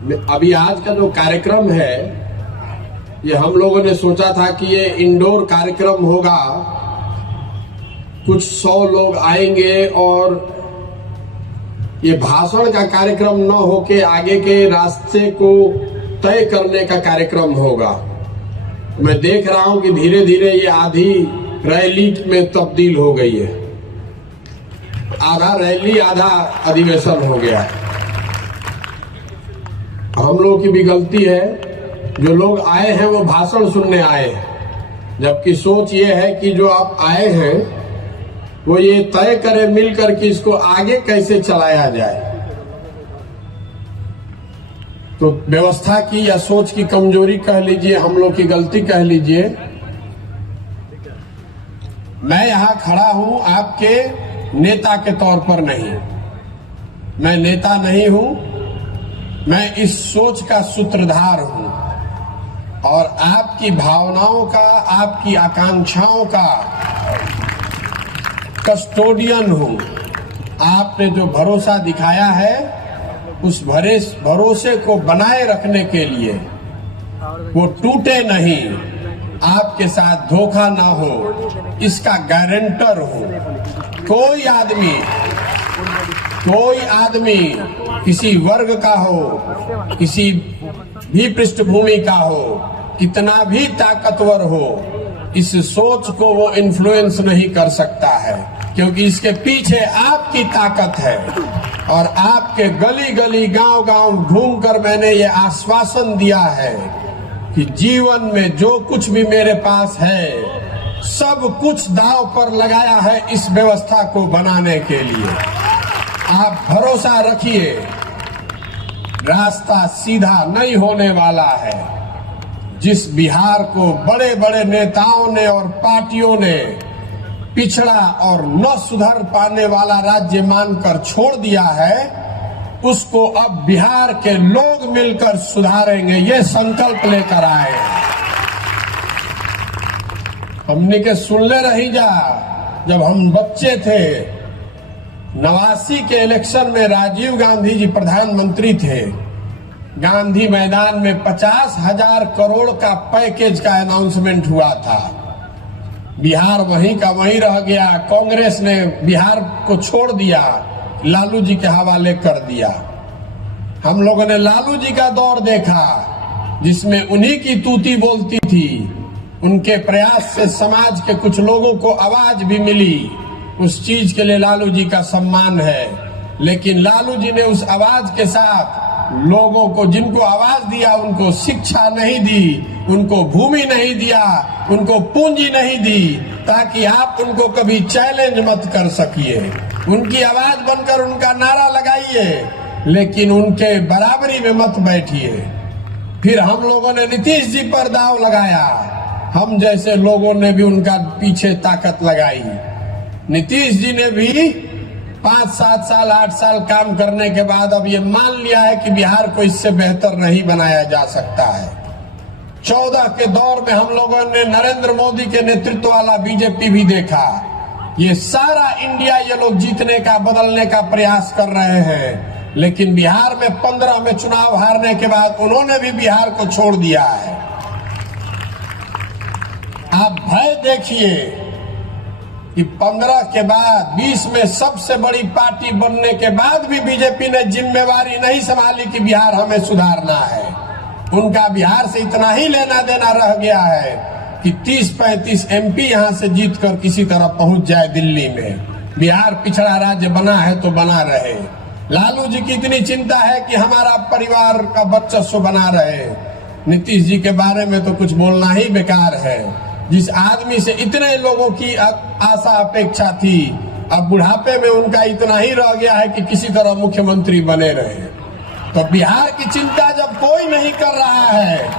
अभी आज का जो कार्यक्रम है, ये हम लोगों ने सोचा था कि ये इंडोर कार्यक्रम होगा, कुछ 100 लोग आएंगे और ये भाषण का कार्यक्रम न होके आगे के रास्ते को तय करने का कार्यक्रम होगा। मैं देख रहा हूं कि धीरे धीरे ये आधी रैली में तब्दील हो गई है, आधा रैली आधा अधिवेशन हो गया है। हम लोगों की भी गलती है, जो लोग आए हैं वो भाषण सुनने आए हैं, जबकि सोच ये है कि जो आप आए हैं वो ये तय करें मिलकर कि इसको आगे कैसे चलाया जाए। तो व्यवस्था की या सोच की कमजोरी कह लीजिए, हम लोग की गलती कह लीजिए। मैं यहां खड़ा हूं आपके नेता के तौर पर नहीं, मैं नेता नहीं हूं, मैं इस सोच का सूत्रधार हूं और आपकी भावनाओं का, आपकी आकांक्षाओं का कस्टोडियन हूं। आपने जो भरोसा दिखाया है उस भरोसे को बनाए रखने के लिए, वो टूटे नहीं, आपके साथ धोखा ना हो, इसका गारंटर हूं। कोई आदमी किसी वर्ग का हो, किसी भी पृष्ठभूमि का हो, कितना भी ताकतवर हो, इस सोच को वो इन्फ्लुएंस नहीं कर सकता है, क्योंकि इसके पीछे आपकी ताकत है। और आपके गली गली गांव गांव घूमकर मैंने ये आश्वासन दिया है कि जीवन में जो कुछ भी मेरे पास है सब कुछ दांव पर लगाया है इस व्यवस्था को बनाने के लिए। आप भरोसा रखिए, रास्ता सीधा नहीं होने वाला है। जिस बिहार को बड़े बड़े नेताओं ने और पार्टियों ने पिछड़ा और न सुधर पाने वाला राज्य मानकर छोड़ दिया है, उसको अब बिहार के लोग मिलकर सुधारेंगे, ये संकल्प लेकर आए। हमने के सुनले रही जा, जब हम बच्चे थे 89 के इलेक्शन में राजीव गांधी जी प्रधानमंत्री थे, गांधी मैदान में 50,000 करोड़ का पैकेज का अनाउंसमेंट हुआ था। बिहार वहीं का वहीं रह गया, कांग्रेस ने बिहार को छोड़ दिया, लालू जी के हवाले कर दिया। हम लोगों ने लालू जी का दौर देखा, जिसमें उन्हीं की तूती बोलती थी। उनके प्रयास से समाज के कुछ लोगों को आवाज भी मिली, उस चीज के लिए लालू जी का सम्मान है। लेकिन लालू जी ने उस आवाज के साथ लोगों को, जिनको आवाज दिया, उनको शिक्षा नहीं दी, उनको भूमि नहीं दिया, उनको पूंजी नहीं दी, ताकि आप उनको कभी चैलेंज मत कर सकिए। उनकी आवाज बनकर उनका नारा लगाइए, लेकिन उनके बराबरी में मत बैठिए। फिर हम लोगों ने नीतीश जी पर दाव लगाया, हम जैसे लोगों ने भी उनका पीछे ताकत लगाई। नीतीश जी ने भी 5, 7 साल, 8 साल काम करने के बाद अब ये मान लिया है कि बिहार को इससे बेहतर नहीं बनाया जा सकता है। 14 के दौर में हम लोगों ने नरेंद्र मोदी के नेतृत्व वाला बीजेपी भी देखा। ये सारा इंडिया ये लोग जीतने का, बदलने का प्रयास कर रहे हैं, लेकिन बिहार में 15 में चुनाव हारने के बाद उन्होंने भी बिहार को छोड़ दिया है। आप भय देखिए कि 15 के बाद 20 में सबसे बड़ी पार्टी बनने के बाद भी बीजेपी ने जिम्मेवारी नहीं संभाली कि बिहार हमें सुधारना है। उनका बिहार से इतना ही लेना देना रह गया है कि 30-35 एमपी यहां से जीतकर किसी तरह पहुंच जाए दिल्ली में। बिहार पिछड़ा राज्य बना है तो बना रहे। लालू जी की इतनी चिंता है कि हमारा परिवार का वर्चस्व बना रहे। नीतीश जी के बारे में तो कुछ बोलना ही बेकार है। जिस आदमी से इतने लोगों की आशा अपेक्षा थी, अब बुढ़ापे में उनका इतना ही रह गया है कि किसी तरह मुख्यमंत्री बने रहे। तो बिहार की चिंता जब कोई नहीं कर रहा है,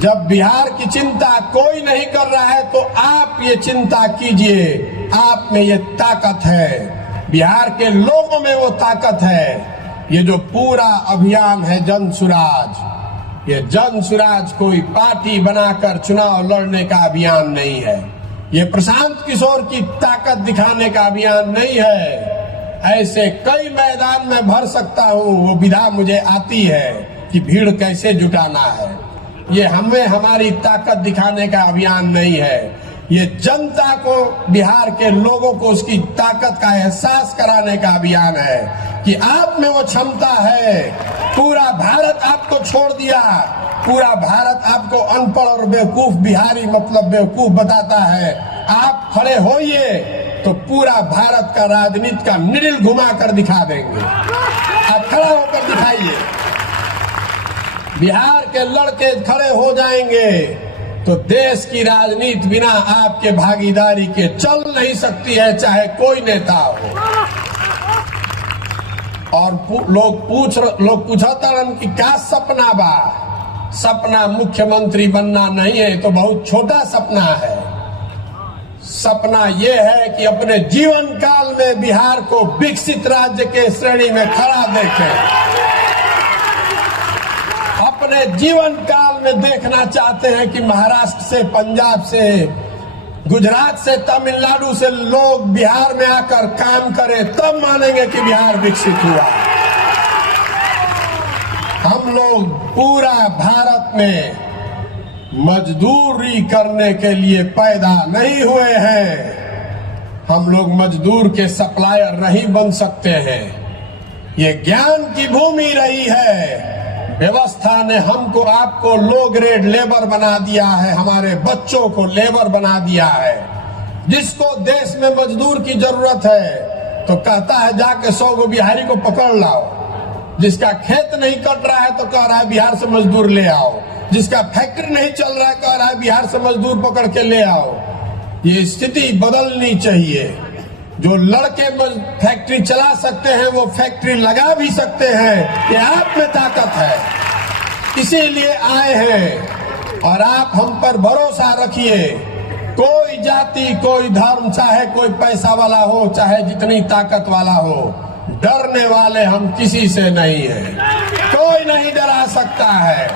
जब बिहार की चिंता कोई नहीं कर रहा है, तो आप ये चिंता कीजिए। आप में ये ताकत है, बिहार के लोगों में वो ताकत है। ये जो पूरा अभियान है जन सुराज, ये जन सुराज कोई पार्टी बनाकर चुनाव लड़ने का अभियान नहीं है। ये प्रशांत किशोर की ताकत दिखाने का अभियान नहीं है। ऐसे कई मैदान में भर सकता हूँ, वो विधा मुझे आती है कि भीड़ कैसे जुटाना है। ये हमें हमारी ताकत दिखाने का अभियान नहीं है, ये जनता को, बिहार के लोगों को उसकी ताकत का एहसास कराने का अभियान है कि आप में वो क्षमता है। पूरा भारत आपको छोड़ दिया, पूरा भारत आपको अनपढ़ और बेवकूफ बिहारी मतलब बेवकूफ बताता है। आप खड़े होइए तो पूरा भारत का राजनीति का निडिल घुमा कर दिखा देंगे। आप खड़ा होकर दिखाइए, बिहार के लड़के खड़े हो जाएंगे तो देश की राजनीति बिना आपके भागीदारी के चल नहीं सकती है, चाहे कोई नेता हो। और लोग पूछता कि क्या सपना बा? सपना मुख्यमंत्री बनना नहीं है, तो बहुत छोटा सपना है। सपना यह है कि अपने जीवन काल में बिहार को विकसित राज्य के श्रेणी में खड़ा देखें। अपने जीवन काल में देखना चाहते हैं कि महाराष्ट्र से, पंजाब से, गुजरात से, तमिलनाडु से लोग बिहार में आकर काम करें, तब मानेंगे कि बिहार विकसित हुआ। हम लोग पूरा भारत में मजदूरी करने के लिए पैदा नहीं हुए हैं। हम लोग मजदूर के सप्लायर नहीं बन सकते हैं। ये ज्ञान की भूमि रही है। व्यवस्था ने हमको, आपको लो ग्रेड लेबर बना दिया है, हमारे बच्चों को लेबर बना दिया है। जिसको देश में मजदूर की जरूरत है तो कहता है जाके 100 गो बिहारी को पकड़ लाओ। जिसका खेत नहीं कट रहा है तो कह रहा है बिहार से मजदूर ले आओ। जिसका फैक्ट्री नहीं चल रहा है कह रहा है बिहार से मजदूर पकड़ के ले आओ। ये स्थिति बदलनी चाहिए। जो लड़के फैक्ट्री चला सकते हैं वो फैक्ट्री लगा भी सकते हैं। ये आप में ताकत है, इसीलिए आए हैं। और आप हम पर भरोसा रखिए। कोई जाति, कोई धर्म, चाहे कोई पैसा वाला हो, चाहे जितनी ताकत वाला हो, डरने वाले हम किसी से नहीं हैं। कोई नहीं डरा सकता है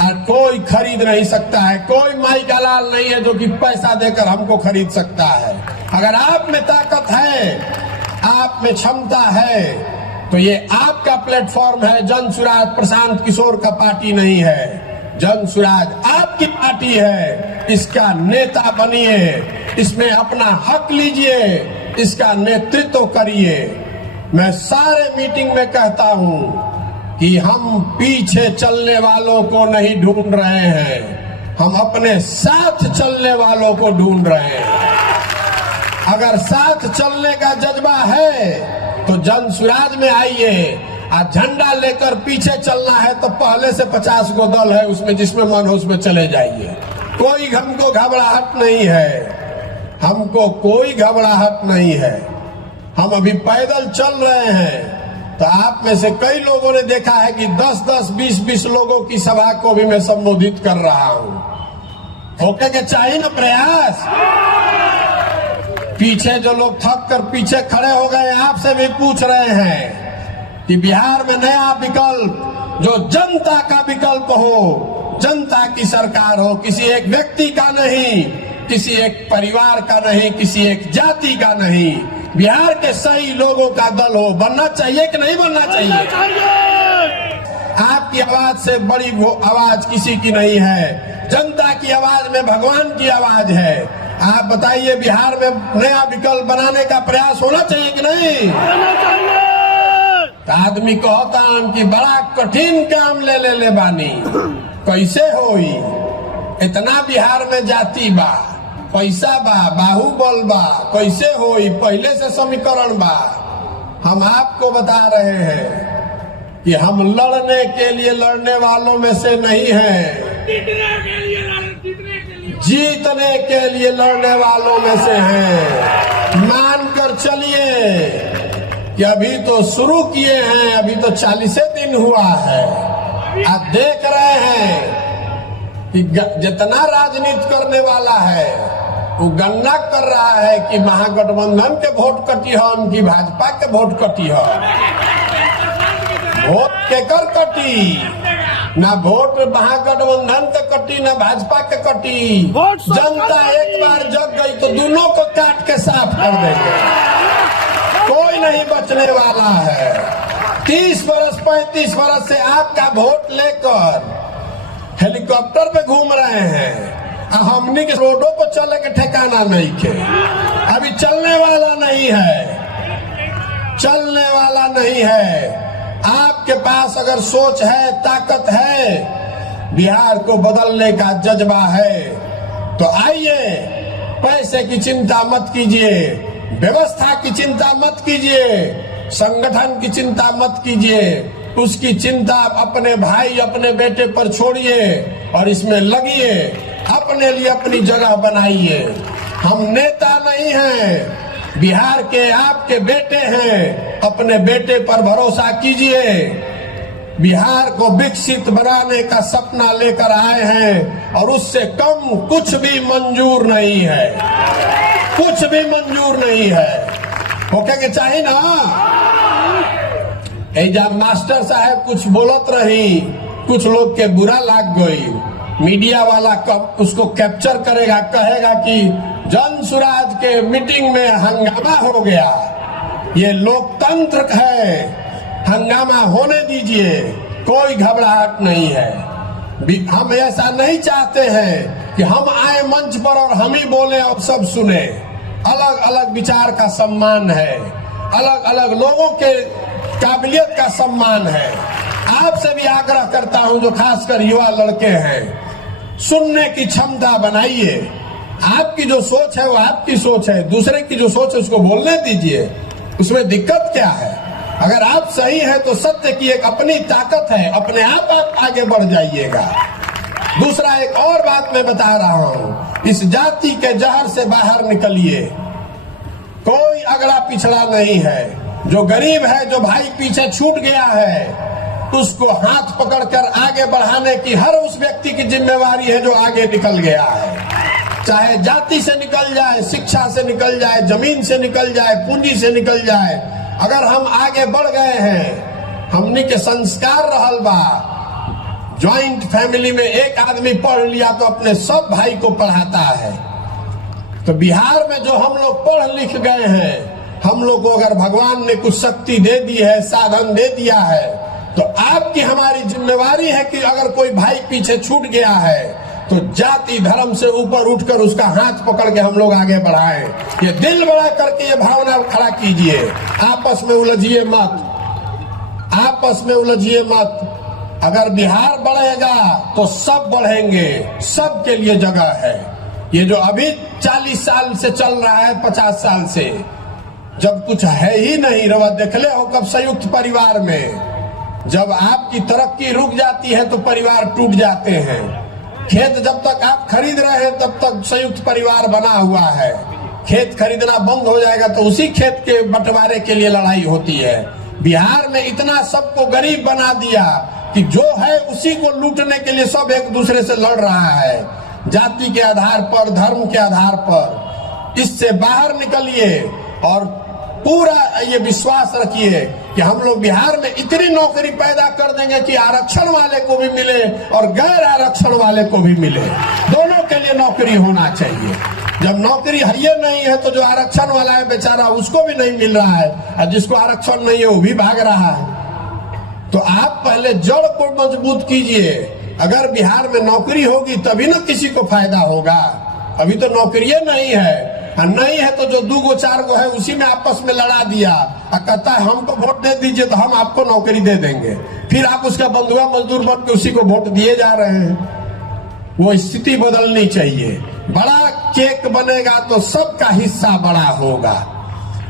और कोई खरीद नहीं सकता है। कोई माई का लाल नहीं है जो कि पैसा देकर हमको खरीद सकता है। अगर आप में ताकत है, आप में क्षमता है, तो ये आपका प्लेटफॉर्म है। जन सुराज प्रशांत किशोर का पार्टी नहीं है, जन सुराज आपकी पार्टी है। इसका नेता बनिए, इसमें अपना हक लीजिए, इसका नेतृत्व करिए। मैं सारे मीटिंग में कहता हूं कि हम पीछे चलने वालों को नहीं ढूंढ रहे हैं, हम अपने साथ चलने वालों को ढूंढ रहे हैं। अगर साथ चलने का जज्बा है तो जन सुराज में आइए। आज झंडा लेकर पीछे चलना है तो पहले से 50 गो दल है, उसमें जिसमें मन हो उसमें चले जाइए। कोई हमको घबराहट नहीं है, हमको कोई घबराहट नहीं है। हम अभी पैदल चल रहे हैं तो आप में से कई लोगों ने देखा है कि 10-10, 20-20 लोगों की सभा को भी मैं संबोधित कर रहा हूं। होके के चाहिए ना प्रयास। पीछे जो लोग थक कर पीछे खड़े हो गए, आपसे भी पूछ रहे हैं कि बिहार में नया विकल्प, जो जनता का विकल्प हो, जनता की सरकार हो, किसी एक व्यक्ति का नहीं, किसी एक परिवार का नहीं, किसी एक जाति का नहीं, बिहार के सही लोगों का दल हो। बनना चाहिए कि नहीं बनना चाहिए? आपकी आवाज से बड़ी वो आवाज किसी की नहीं है। जनता की आवाज में भगवान की आवाज है। आप बताइए, बिहार में नया विकल्प बनाने का प्रयास होना चाहिए कि नहीं? तो आदमी कहता कि बड़ा कठिन काम ले बानी, कैसे होई? इतना बिहार में जाति बा, पैसा बा, बाहुबल बा, कैसे होई? पहले से समीकरण बा। हम आपको बता रहे हैं कि हम लड़ने के लिए लड़ने वालों में से नहीं हैं, जीतने के लिए लड़ने वालों में से हैं। मानकर चलिए कि अभी तो शुरू किए हैं, अभी तो 40 दिन हुआ है। आप देख रहे हैं कि जितना राजनीति करने वाला है वो गणना कर रहा है कि महागठबंधन के वोट कटी है, उनकी भाजपा के वोट कटी है। वोट केकर कटी? ना वोट महागठबंधन के कटी, ना भाजपा के कटी। जनता एक बार जग गई तो दोनों को काट के साफ कर देंगे। कोई कोई नहीं बचने वाला है। 30 बरस 35 बरस से आपका वोट लेकर हेलीकॉप्टर पे घूम रहे हैं, हमनी के रोडों पर चले के ठिकाना नहीं के। अभी चलने वाला नहीं है, चलने वाला नहीं है। आपके पास अगर सोच है, ताकत है, बिहार को बदलने का जज्बा है, तो आइए। पैसे की चिंता मत कीजिए, व्यवस्था की चिंता मत कीजिए, संगठन की चिंता मत कीजिए, उसकी चिंता अपने भाई अपने बेटे पर छोड़िए और इसमें लगिए, अपने लिए अपनी जगह बनाइए। हम नेता नहीं हैं, बिहार के आपके बेटे हैं, अपने बेटे पर भरोसा कीजिए। बिहार को विकसित बनाने का सपना लेकर आए हैं और उससे कम कुछ भी मंजूर नहीं है, कुछ भी मंजूर नहीं है। होके के चाहिए ना। जब मास्टर साहब कुछ बोलत रही, कुछ लोग के बुरा लाग गई, मीडिया वाला उसको कैप्चर करेगा, कहेगा कि जन सुराज के मीटिंग में हंगामा हो गया। ये लोकतंत्र है, हंगामा होने दीजिए, कोई घबराहट नहीं है। हम ऐसा नहीं चाहते हैं कि हम आए मंच पर और हम ही बोले और सब सुने। अलग अलग विचार का सम्मान है, अलग अलग लोगों के काबिलियत का सम्मान है। आपसे भी आग्रह करता हूं, जो खासकर युवा लड़के हैं, सुनने की क्षमता बनाइए। आपकी जो सोच है वो आपकी सोच है, दूसरे की जो सोच है उसको बोलने दीजिए। उसमें दिक्कत क्या है? अगर आप सही है तो सत्य की एक अपनी ताकत है, अपने आप आगे बढ़ जाइएगा। दूसरा एक और बात मैं बता रहा हूं, इस जाति के जहर से बाहर निकलिए। कोई अगला पिछड़ा नहीं है। जो गरीब है, जो भाई पीछे छूट गया है, उसको हाथ पकड़कर आगे बढ़ाने की हर उस व्यक्ति की जिम्मेवारी है जो आगे निकल गया है। चाहे जाति से निकल जाए, शिक्षा से निकल जाए, जमीन से निकल जाए, पूंजी से निकल जाए, अगर हम आगे बढ़ गए हैं, हमनी के संस्कार रहल बा। ज्वाइंट फैमिली में एक आदमी पढ़ लिया तो अपने सब भाई को पढ़ाता है। तो बिहार में जो हम लोग पढ़ लिख गए हैं, हम लोग को अगर भगवान ने कुछ शक्ति दे दी है, साधन दे दिया है, तो आपकी हमारी जिम्मेवारी है कि अगर कोई भाई पीछे छूट गया है तो जाति धर्म से ऊपर उठकर उसका हाथ पकड़ के हम लोग आगे बढ़ाएं। ये दिल बड़ा करके ये भावना खड़ा कीजिए। आपस में उलझिए मत, आपस में उलझिए मत। अगर बिहार बढ़ेगा तो सब बढ़ेंगे, सबके लिए जगह है। ये जो अभी 40 साल से चल रहा है, 50 साल से, जब कुछ है ही नहीं, रवा देखले हो कब संयुक्त परिवार में, जब आपकी तरक्की रुक जाती है तो परिवार टूट जाते हैं। खेत जब तक आप खरीद रहे हैं तब तक संयुक्त परिवार बना हुआ है। खेत खरीदना बंद हो जाएगा तो उसी खेत के बंटवारे के लिए लड़ाई होती है। बिहार में इतना सबको गरीब बना दिया कि जो है उसी को लूटने के लिए सब एक दूसरे से लड़ रहा है, जाति के आधार पर, धर्म के आधार पर। इससे बाहर निकलिए और पूरा ये विश्वास रखिए कि हम लोग बिहार में इतनी नौकरी पैदा कर देंगे कि आरक्षण वाले को भी मिले और गैर आरक्षण वाले को भी मिले। दोनों के लिए नौकरी होना चाहिए। जब नौकरी है नहीं है तो जो आरक्षण वाला है बेचारा, उसको भी नहीं मिल रहा है, और जिसको आरक्षण नहीं है वो भी भाग रहा है। तो आप पहले जड़ को मजबूत कीजिए। अगर बिहार में नौकरी होगी तभी ना किसी को फायदा होगा। अभी तो नौकरियां नहीं है, नहीं है तो जो 2 गो 4 गो है उसी में आपस में लड़ा दिया और कहता है हमको वोट दे दीजिए तो हम आपको नौकरी दे देंगे। फिर आप उसका बंधुआ मजदूर बन के उसी को वोट दिए जा रहे हैं। वो स्थिति बदलनी चाहिए। बड़ा केक बनेगा तो सबका हिस्सा बड़ा होगा।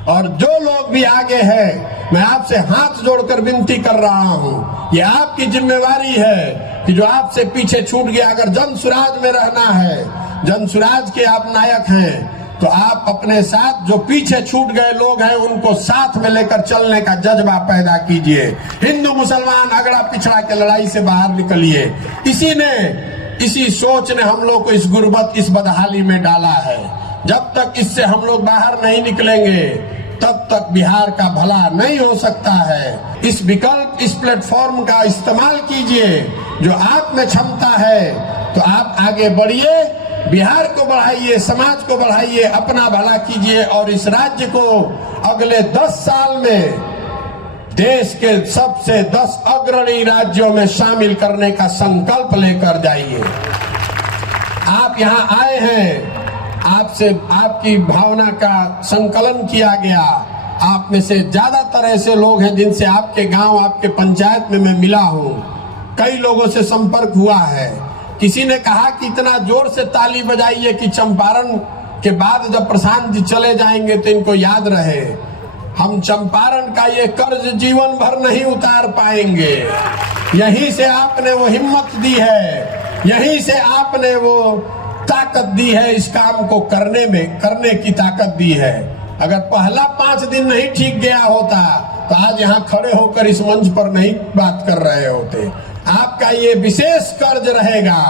और जो लोग भी आगे हैं, मैं आपसे हाथ जोड़कर विनती कर रहा हूं, ये आपकी जिम्मेवारी है कि जो आपसे पीछे छूट गया, अगर जन सुराज में रहना है, जन सुराज के आप नायक हैं, तो आप अपने साथ जो पीछे छूट गए लोग हैं उनको साथ में लेकर चलने का जज्बा पैदा कीजिए। हिंदू मुसलमान अगड़ा पिछड़ा के लड़ाई से बाहर निकलिए। इसी सोच ने हम लोग को इस गुर्बत, इस बदहाली में डाला है। जब तक इससे हम लोग बाहर नहीं निकलेंगे तब तक बिहार का भला नहीं हो सकता है। इस विकल्प, इस प्लेटफॉर्म का इस्तेमाल कीजिए। जो आप में क्षमता है तो आप आगे बढ़िए, बिहार को बढ़ाइए, समाज को बढ़ाइए, अपना भला कीजिए और इस राज्य को अगले 10 साल में देश के सबसे 10 अग्रणी राज्यों में शामिल करने का संकल्प लेकर जाइए। आप यहाँ आए हैं, आपसे आपकी भावना का संकलन किया गया। आप में से ज्यादातर ऐसे लोग हैं जिनसे आपके गांव, आपके पंचायत में मैं मिला हूं, कई लोगों से संपर्क हुआ है। किसी ने कहा कि इतना जोर से ताली बजाइए कि चंपारण के बाद जब प्रशांत जी चले जाएंगे तो इनको याद रहे। हम चंपारण का ये कर्ज जीवन भर नहीं उतार पाएंगे। यहीं से आपने वो हिम्मत दी है, यहीं से आपने वो ताकत दी है, इस काम को करने की ताकत दी है। अगर पहला 5 दिन नहीं ठीक गया होता तो आज यहाँ खड़े होकर इस मंच पर नहीं बात कर रहे होते। आपका ये विशेष कर्ज रहेगा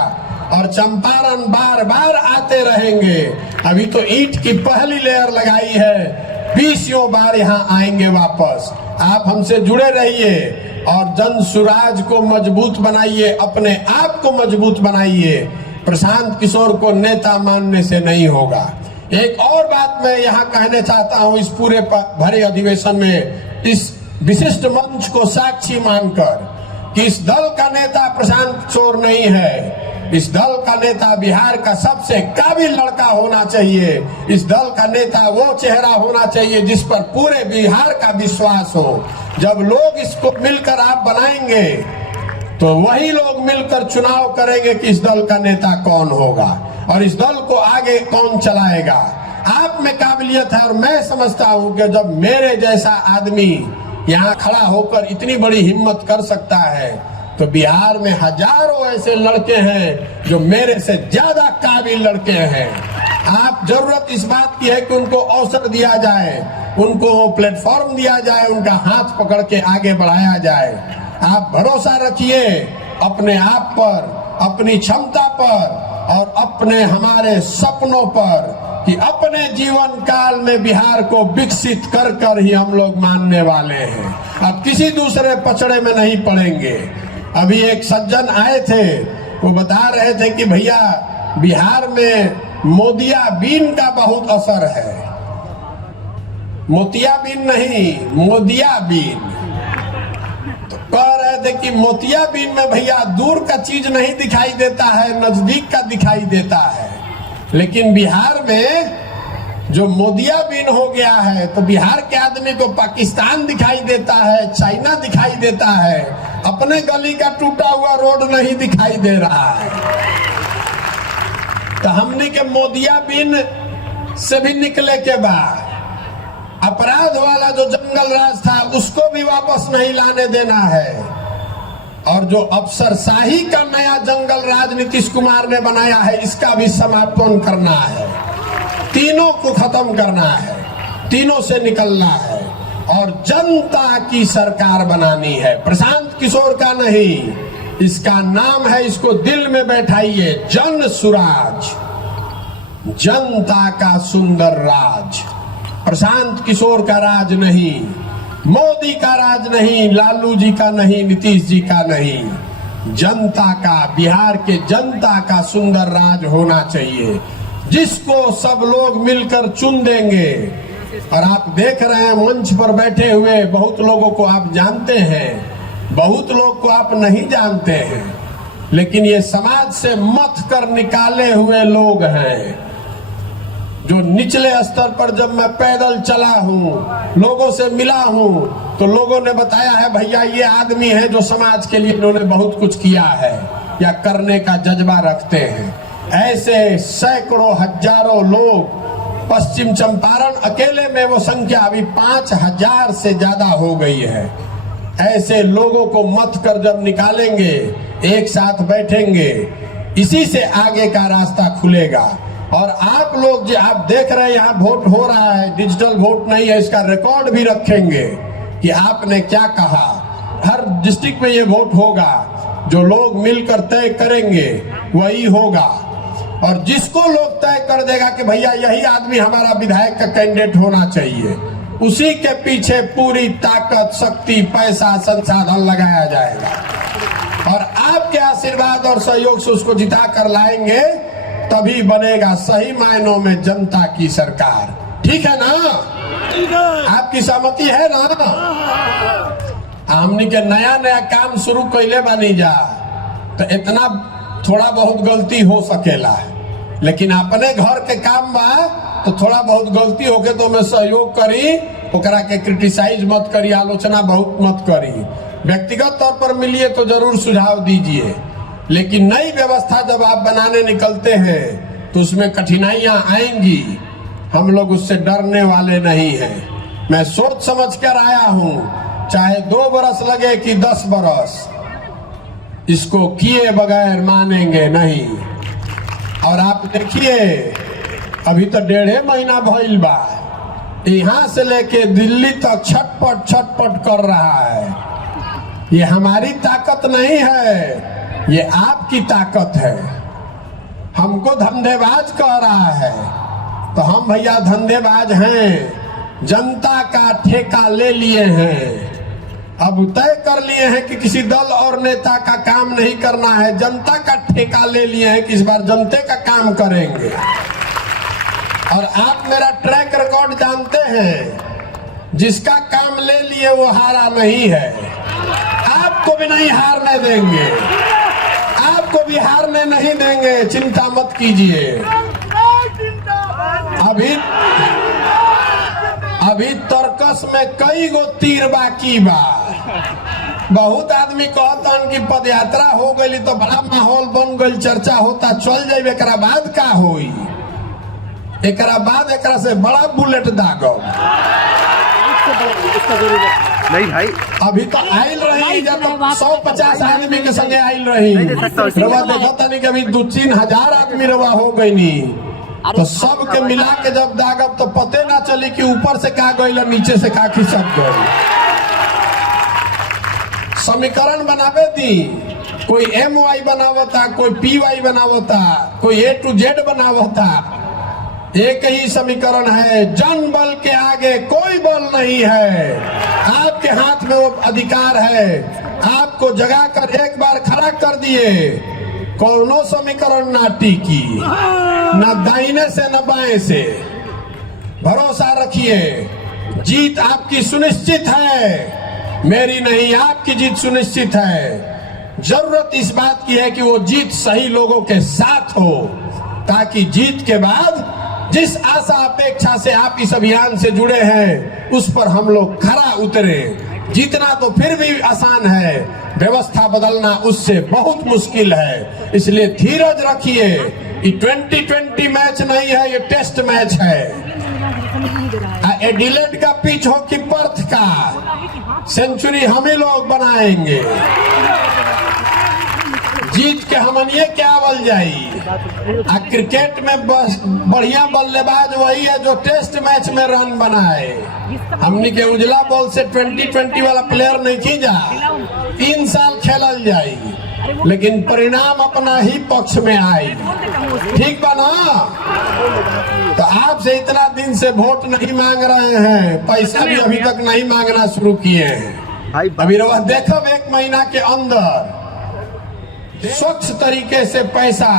और चंपारण बार बार आते रहेंगे। अभी तो ईंट की पहली लेयर लगाई है, 20 बार यहाँ आएंगे वापस। आप हमसे जुड़े रहिए और जन सुराज को मजबूत बनाइए, अपने आप को मजबूत बनाइए। प्रशांत किशोर को नेता मानने से नहीं होगा। एक और बात मैं यहाँ कहना चाहता हूँ, इस पूरे भरे अधिवेशन में इस विशिष्ट मंच को साक्षी मानकर कि इस दल का नेता प्रशांत किशोर नहीं है। इस दल का नेता बिहार का सबसे काबिल लड़का होना चाहिए। इस दल का नेता वो चेहरा होना चाहिए जिस पर पूरे बिहार का विश्वास हो। जब लोग इसको मिलकर आप बनाएंगे तो वही लोग मिलकर चुनाव करेंगे कि इस दल का नेता कौन होगा और इस दल को आगे कौन चलाएगा। आप में काबिलियत है और मैं समझता हूं कि जब मेरे जैसा आदमी यहाँ खड़ा होकर इतनी बड़ी हिम्मत कर सकता है तो बिहार में हजारों ऐसे लड़के हैं जो मेरे से ज्यादा काबिल लड़के हैं। आप जरूरत इस बात की है कि उनको अवसर दिया जाए, उनको प्लेटफॉर्म दिया जाए, उनका हाथ पकड़ के आगे बढ़ाया जाए। आप भरोसा रखिए अपने आप पर, अपनी क्षमता पर और अपने हमारे सपनों पर कि अपने जीवन काल में बिहार को विकसित कर कर ही हम लोग मानने वाले हैं। अब किसी दूसरे पचड़े में नहीं पड़ेंगे। अभी एक सज्जन आए थे, वो बता रहे थे कि भैया बिहार में मोदियाबीन का बहुत असर है। मोतियाबीन नहीं, मोदियाबीन। तो कह रहे थे कि मोतियाबीन में भैया दूर का चीज नहीं दिखाई देता है, नजदीक का दिखाई देता है। लेकिन बिहार में जो मोदियाबीन हो गया है तो बिहार के आदमी को पाकिस्तान दिखाई देता है, चाइना दिखाई देता है, अपने गली का टूटा हुआ रोड नहीं दिखाई दे रहा है। तो हमने के मोदियाबीन से भी निकले के बाद अपराध वाला जो जंगल राज था उसको भी वापस नहीं लाने देना है और जो अफसरशाही का नया जंगल राज नीतीश कुमार ने बनाया है इसका भी समापन करना है। तीनों को खत्म करना है, तीनों से निकलना है और जनता की सरकार बनानी है, प्रशांत किशोर का नहीं। इसका नाम है, इसको दिल में बैठाइए, जन सुराज, जनता का सुंदर राज। प्रशांत किशोर का राज नहीं, मोदी का राज नहीं, लालू जी का नहीं, नीतीश जी का नहीं, जनता का, बिहार के जनता का सुंदर राज होना चाहिए जिसको सब लोग मिलकर चुन देंगे। और आप देख रहे हैं मंच पर बैठे हुए बहुत लोगों को आप जानते हैं, बहुत लोग को आप नहीं जानते हैं, लेकिन ये समाज से मथ कर निकाले हुए लोग हैं जो निचले स्तर पर जब मैं पैदल चला हूँ, लोगों से मिला हूँ तो लोगों ने बताया है भैया ये आदमी है जो समाज के लिए इन्होंने बहुत कुछ किया है या करने का जज्बा रखते हैं। ऐसे सैकड़ों हजारों लोग, पश्चिम चंपारण अकेले में वो संख्या अभी 5000 से ज्यादा हो गई है। ऐसे लोगों को मत कर जब निकालेंगे, एक साथ बैठेंगे, इसी से आगे का रास्ता खुलेगा। और आप लोग जो आप देख रहे हैं यहाँ वोट हो रहा है, डिजिटल वोट नहीं है, इसका रिकॉर्ड भी रखेंगे कि आपने क्या कहा। हर डिस्ट्रिक्ट में ये वोट होगा, जो लोग मिलकर तय करेंगे वही होगा और जिसको लोग तय कर देगा कि भैया यही आदमी हमारा विधायक का कैंडिडेट होना चाहिए, उसी के पीछे पूरी ताकत, शक्ति, पैसा, संसाधन लगाया जाएगा और आपके आशीर्वाद और सहयोग से उसको जिता कर लाएंगे तभी बनेगा सही मायनों में जनता की सरकार। ठीक है ना? आपकी सहमति है ना? हमनी के नया नया काम शुरू कैले बानी जा, तो इतना थोड़ा बहुत गलती हो सकेला, लेकिन अपने घर के काम बा तो थोड़ा बहुत गलती होके तो मैं सहयोग करी, ओकरा के क्रिटिसाइज मत करी, आलोचना बहुत मत करी। व्यक्तिगत तौर पर मिलिए तो जरूर सुझाव दीजिए, लेकिन नई व्यवस्था जब आप बनाने निकलते हैं तो उसमें कठिनाइयां आएंगी। हम लोग उससे डरने वाले नहीं हैं। मैं सोच समझ कर आया हूं, चाहे 2 बरस लगे कि 10 बरस, इसको किए बगैर मानेंगे नहीं। और आप देखिए, अभी तो 1.5 महीना भइल बा, यहां से लेके दिल्ली तक छटपट छटपट कर रहा है। ये हमारी ताकत नहीं है, ये आपकी ताकत है। हमको धंधेबाज कह रहा है, तो हम भैया धंधेबाज हैं। जनता का ठेका ले लिए हैं, अब तय कर लिए हैं कि किसी दल और नेता का काम नहीं करना है, जनता का ठेका ले लिए हैं कि इस बार जनता का काम करेंगे। और आप मेरा ट्रैक रिकॉर्ड जानते हैं, जिसका काम ले लिए वो हारा नहीं है। आपको भी नहीं हारने देंगे, आपको भी हारने नहीं देंगे, चिंता मत कीजिए। अभी तर्कस में कई गो तीर बाकी बा। बहुत आदमी कहतन कि पद यात्रा हो गई तो बड़ा माहौल बन गई, चर्चा होता, चल जाए, एकरा बाद का होई? एकरा बाद एकरा से बड़ा बुलेट दागब। नहीं भाई, अभी तो आयल रही, जब 150 आदमी के संगे आयल रही, रवा देखा था नहीं, कभी 2-3 हजार आदमी रवा हो गई नी, तो सब के मिला के जब दागब तो पते ना चली कि ऊपर से का गई और नीचे से का खिसक गई। समीकरण बनावे दी, कोई MY बनावता, कोई PY बनावता, कोई A to Z बनावता। एक ही समीकरण है, जन बल के आगे कोई बल नहीं है। आपके हाथ में वो अधिकार है, आपको जगा कर एक बार खड़ा कर दिए, कौनो समीकरण ना टिकी, न दाहिने से न बाएं से। भरोसा रखिए, जीत आपकी सुनिश्चित है, मेरी नहीं, आपकी जीत सुनिश्चित है। जरूरत इस बात की है कि वो जीत सही लोगों के साथ हो, ताकि जीत के बाद जिस आशा अपेक्षा से आप इस अभियान से जुड़े हैं उस पर हम लोग खरा उतरे। जीतना तो फिर भी आसान है, व्यवस्था बदलना उससे बहुत मुश्किल है। इसलिए धीरज रखिए, ये 2020 मैच नहीं है, ये टेस्ट मैच है। एडिलेड का पिच हो कि पर्थ का, सेंचुरी हम ही लोग बनाएंगे। जीत के हमनिए क्या बल जाई। क्रिकेट में बस बढ़िया बल्लेबाज वही है जो टेस्ट मैच में रन बनाए। हमनी के उजला बॉल से 2020 वाला प्लेयर नहीं खींचा, 3 साल खेलल जाई, लेकिन परिणाम अपना ही पक्ष में आई। ठीक बा ना? तो आपसे इतना दिन से वोट नहीं मांग रहे हैं, पैसा भी अभी तक नहीं मांगना शुरू किए हैं। अभी रवा देखो 1 महीना के अंदर स्वच्छ तरीके से पैसा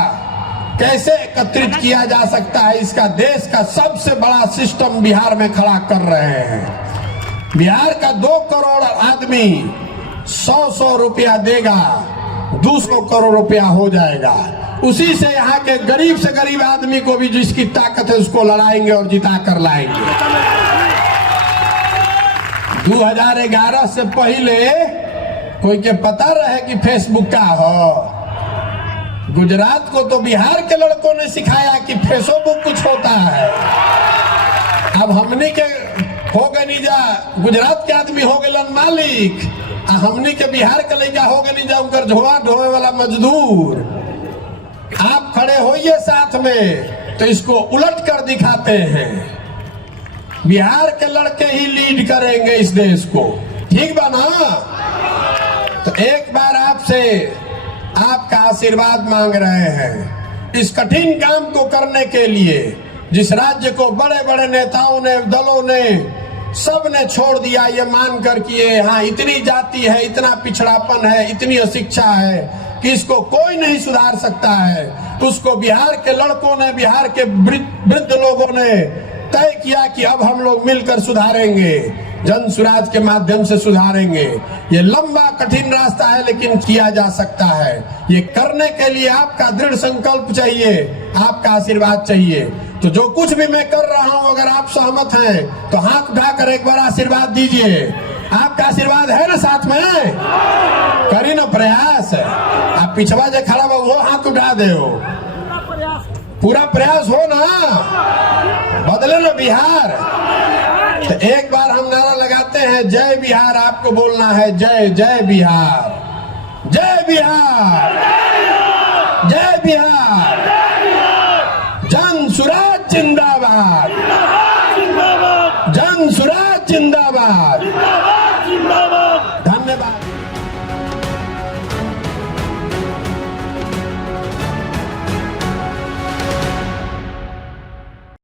कैसे एकत्रित किया जा सकता है, इसका देश का सबसे बड़ा सिस्टम बिहार में खड़ा कर रहे हैं। बिहार का 2 करोड़ आदमी 100-100 रुपया देगा, 200 करोड़ रुपया हो जाएगा। उसी से यहाँ के गरीब से गरीब आदमी को भी जिसकी ताकत है उसको लड़ाएंगे और जिता कर लाएंगे। 2011 से पहले कोई के पता रहे कि फेसबुक का हो? गुजरात को तो बिहार के लड़कों ने सिखाया कि फेसबुक कुछ होता है। अब हमने के हो गए नीजा, गुजरात के आदमी हो गए मालिक, हमने के बिहार के लड़का हो गए नीजा उनकर झोला ढोए वाला मजदूर। आप खड़े होइए साथ में तो इसको उलट कर दिखाते हैं। बिहार के लड़के ही लीड करेंगे इस देश को। ठीक बा ना? तो एक बार आपसे आपका आशीर्वाद मांग रहे हैं इस कठिन काम को करने के लिए, जिस राज्य को बड़े बड़े नेताओं ने, दलों ने, सब ने छोड़ दिया ये मानकर कि ये यहाँ इतनी जाति है, इतना पिछड़ापन है, इतनी अशिक्षा है। कि इसको कोई नहीं सुधार सकता है, उसको बिहार के लड़कों ने, बिहार के वृद्ध लोगों ने तय किया कि अब हम लोग मिलकर सुधारेंगे, जन सुराज के माध्यम से सुधारेंगे। ये लंबा कठिन रास्ता है, लेकिन किया जा सकता है। ये करने के लिए आपका दृढ़ संकल्प चाहिए, आपका आशीर्वाद चाहिए। तो जो कुछ भी मैं कर रहा हूं, अगर आप सहमत हैं तो हाथ उठाकर एक बार आशीर्वाद दीजिए। आपका आशीर्वाद है ना साथ में? करी ना प्रयास। आप पिछवा जो खड़ा हो वो हाथ उठा दे हो, पूरा प्रयास हो ना, बदले ना बिहार। तो एक बार हम नारा लगाते हैं, जय बिहार। आपको बोलना है जय जय बिहार, जय बिहार, जय बिहार, जन सुराज जिंदाबाद, जन सुराज जिंदाबाद।